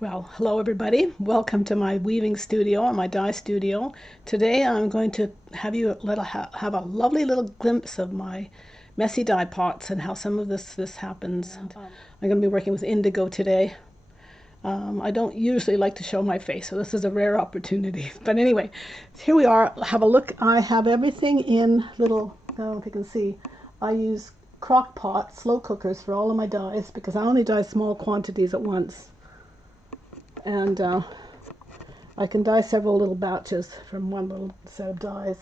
Well, hello everybody. Welcome to my weaving studio or my dye studio. Today I'm going to have you have a lovely little glimpse of my messy dye pots and how some of this happens. I'm going to be working with indigo today. I don't usually like to show my face, so this is a rare opportunity. But anyway, here we are. Have a look. I have everything in little, I don't know if you can see, I use crock pot slow cookers for all of my dyes because I only dye small quantities at once. And I can dye several little batches from one little set of dyes.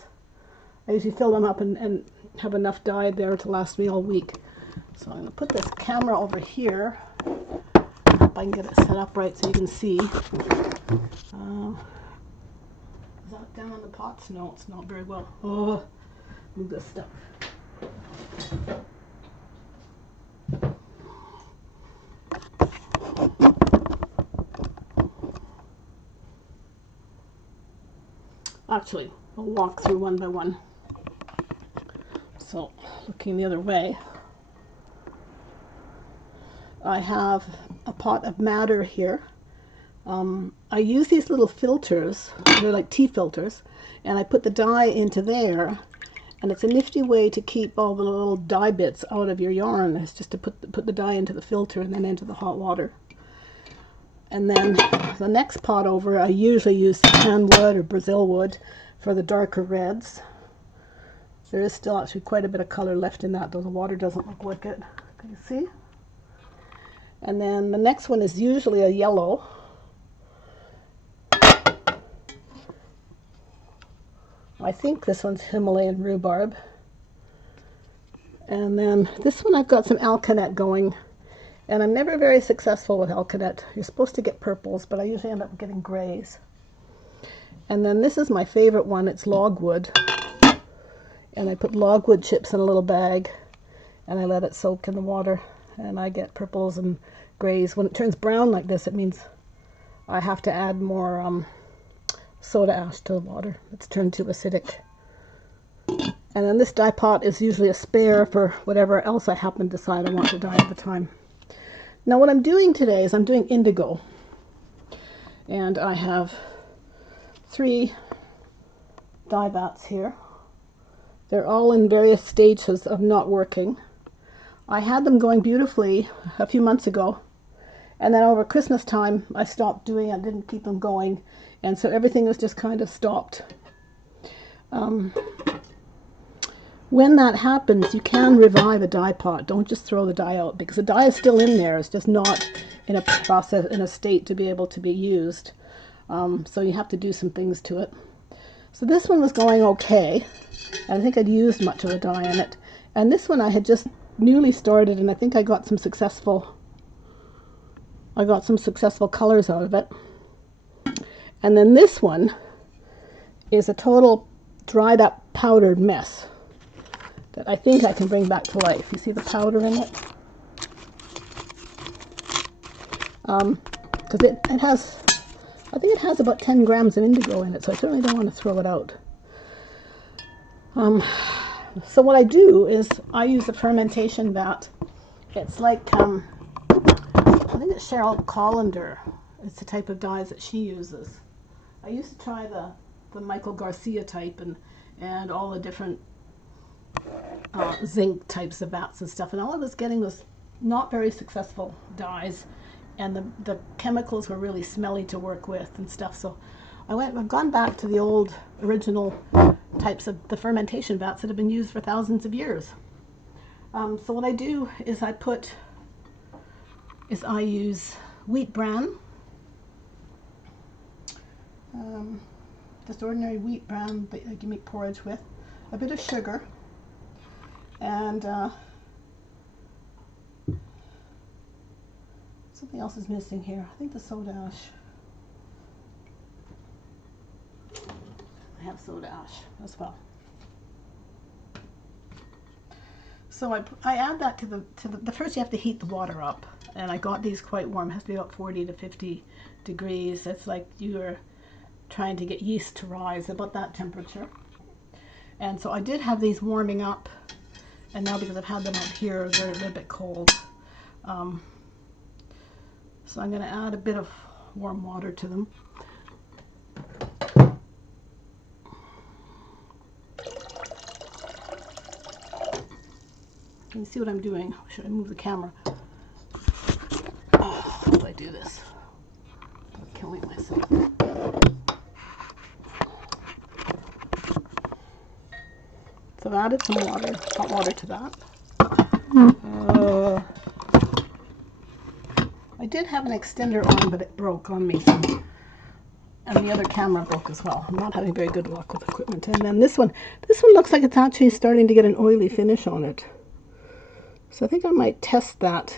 I usually fill them up and have enough dye there to last me all week. So I'm going to put this camera over here. Hope I can get it set up right so you can see. Is that down on the pots? No, it's not very well. Oh, move this stuff. Actually, I'll walk through one by one. So, looking the other way, I have a pot of madder here. I use these little filters, they're like tea filters, and I put the dye into there, and it's a nifty way to keep all the little dye bits out of your yarn. It's just to put the dye into the filter and then into the hot water. And then the next pot over, I usually use sandalwood or Brazil wood for the darker reds. There is still actually quite a bit of color left in that, though the water doesn't look like it. Can you see? And then the next one is usually a yellow. I think this one's Himalayan rhubarb. And then this one I've got some alkanet going. And I'm never very successful with alkanet. You're supposed to get purples, but I usually end up getting grays. And then this is my favorite one. It's logwood. And I put logwood chips in a little bag, and I let it soak in the water, and I get purples and grays. When it turns brown like this, it means I have to add more soda ash to the water. It's turned too acidic. And then this dye pot is usually a spare for whatever else I happen to decide I want to dye at the time. Now what I'm doing today is I'm doing indigo, and I have 3 dye vats here. They're all in various stages of not working. I had them going beautifully a few months ago, and then over Christmas time I stopped doing it, didn't keep them going, and so everything was just kind of stopped. When that happens, you can revive a dye pot. Don't just throw the dye out, because the dye is still in there. It's just not in a process, in a state to be able to be used. So you have to do some things to it. So this one was going okay. I think I'd used much of the dye in it. And this one I had just newly started, and I think I got some successful colors out of it. And then this one is a total dried up powdered mess that I think I can bring back to life. You see the powder in it? Because it has, I think it has about 10 grams of indigo in it, so I certainly don't want to throw it out. So what I do is I use a fermentation vat. It's like, I think it's Cheryl Collender. It's the type of dyes that she uses. I used to try the Michael Garcia type and all the different zinc types of vats and stuff, and all I was getting was not very successful dyes, and the chemicals were really smelly to work with and stuff. So I've gone back to the old original types of the fermentation vats that have been used for thousands of years. So what I do is I use wheat bran, just ordinary wheat bran that you can make porridge with, a bit of sugar, and something else is missing here. I think the soda ash. I have soda ash as well. So I add that to the first you have to heat the water up, and I got these quite warm. It has to be about 40 to 50 degrees. It's like you're trying to get yeast to rise, about that temperature. And so I did have these warming up, and now because I've had them up here, they're a little bit cold. So I'm going to add a bit of warm water to them. Can you see what I'm doing? Should I move the camera? Oh, how do I do this? I'm killing myself. So I've added some water, hot water to that. I did have an extender on, but it broke on me. And the other camera broke as well. I'm not having very good luck with equipment. And then this one looks like it's actually starting to get an oily finish on it. So I think I might test that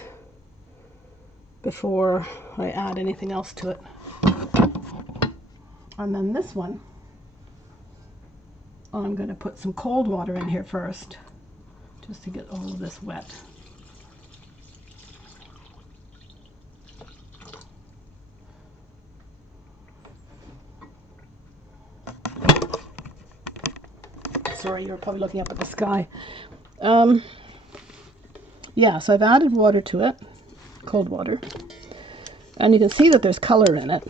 before I add anything else to it. And then this one, I'm going to put some cold water in here first, just to get all of this wet. Sorry, you're probably looking up at the sky. Yeah, so I've added water to it, cold water, and you can see that there's color in it.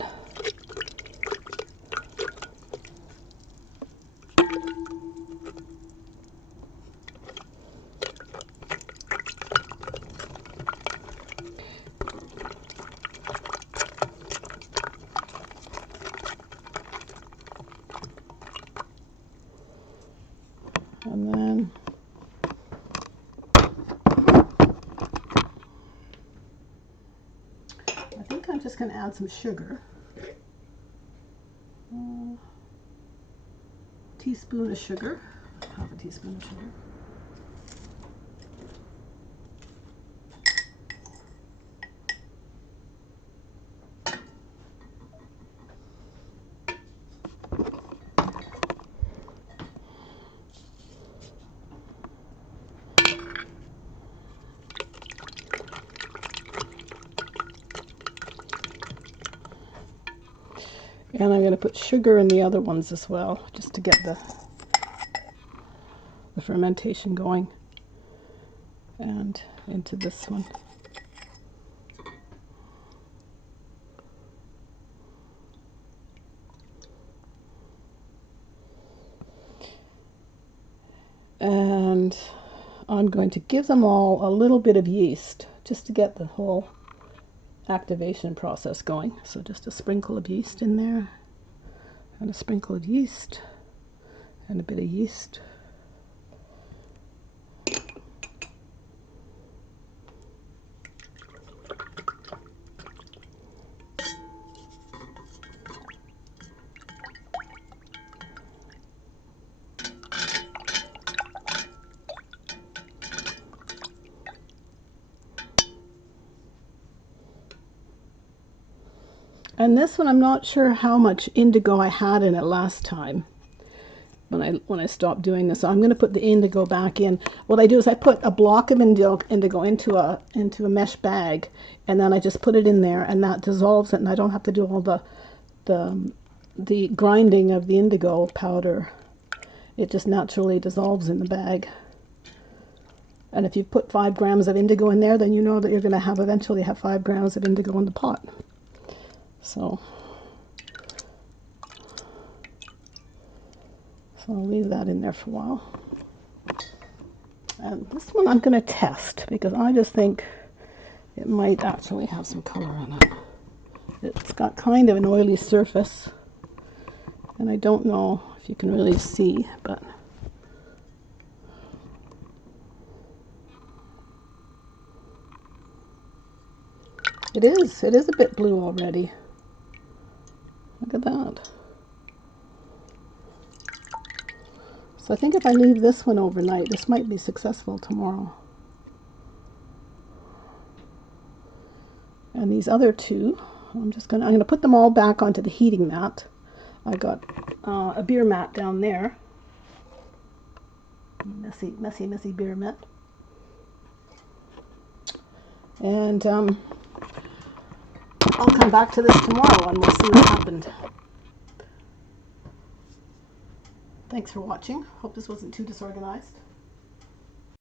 And then I think I'm just going to add some sugar. Teaspoon of sugar, half a teaspoon of sugar. And I'm going to put sugar in the other ones as well, just to get the fermentation going. And into this one. And I'm going to give them all a little bit of yeast, just to get the whole activation process going. So just a sprinkle of yeast in there, and a sprinkle of yeast, and a bit of yeast. And this one, I'm not sure how much indigo I had in it last time when I stopped doing this. So I'm going to put the indigo back in. What I do is I put a block of indigo into a mesh bag, and then I just put it in there, and that dissolves it, and I don't have to do all the grinding of the indigo powder. It just naturally dissolves in the bag. And if you put 5 grams of indigo in there, then you know that you're going to eventually have 5 grams of indigo in the pot. So I'll leave that in there for a while. And this one I'm going to test, because I just think it might actually have some color in it. It's got kind of an oily surface, and I don't know if you can really see, but it is a bit blue already. Look at that. So I think if I leave this one overnight, this might be successful tomorrow. And these other two, I'm going to put them all back onto the heating mat. I got a beer mat down there. Messy beer mat. And I'll come back to this tomorrow and we'll see what happened. Thanks for watching. Hope this wasn't too disorganized.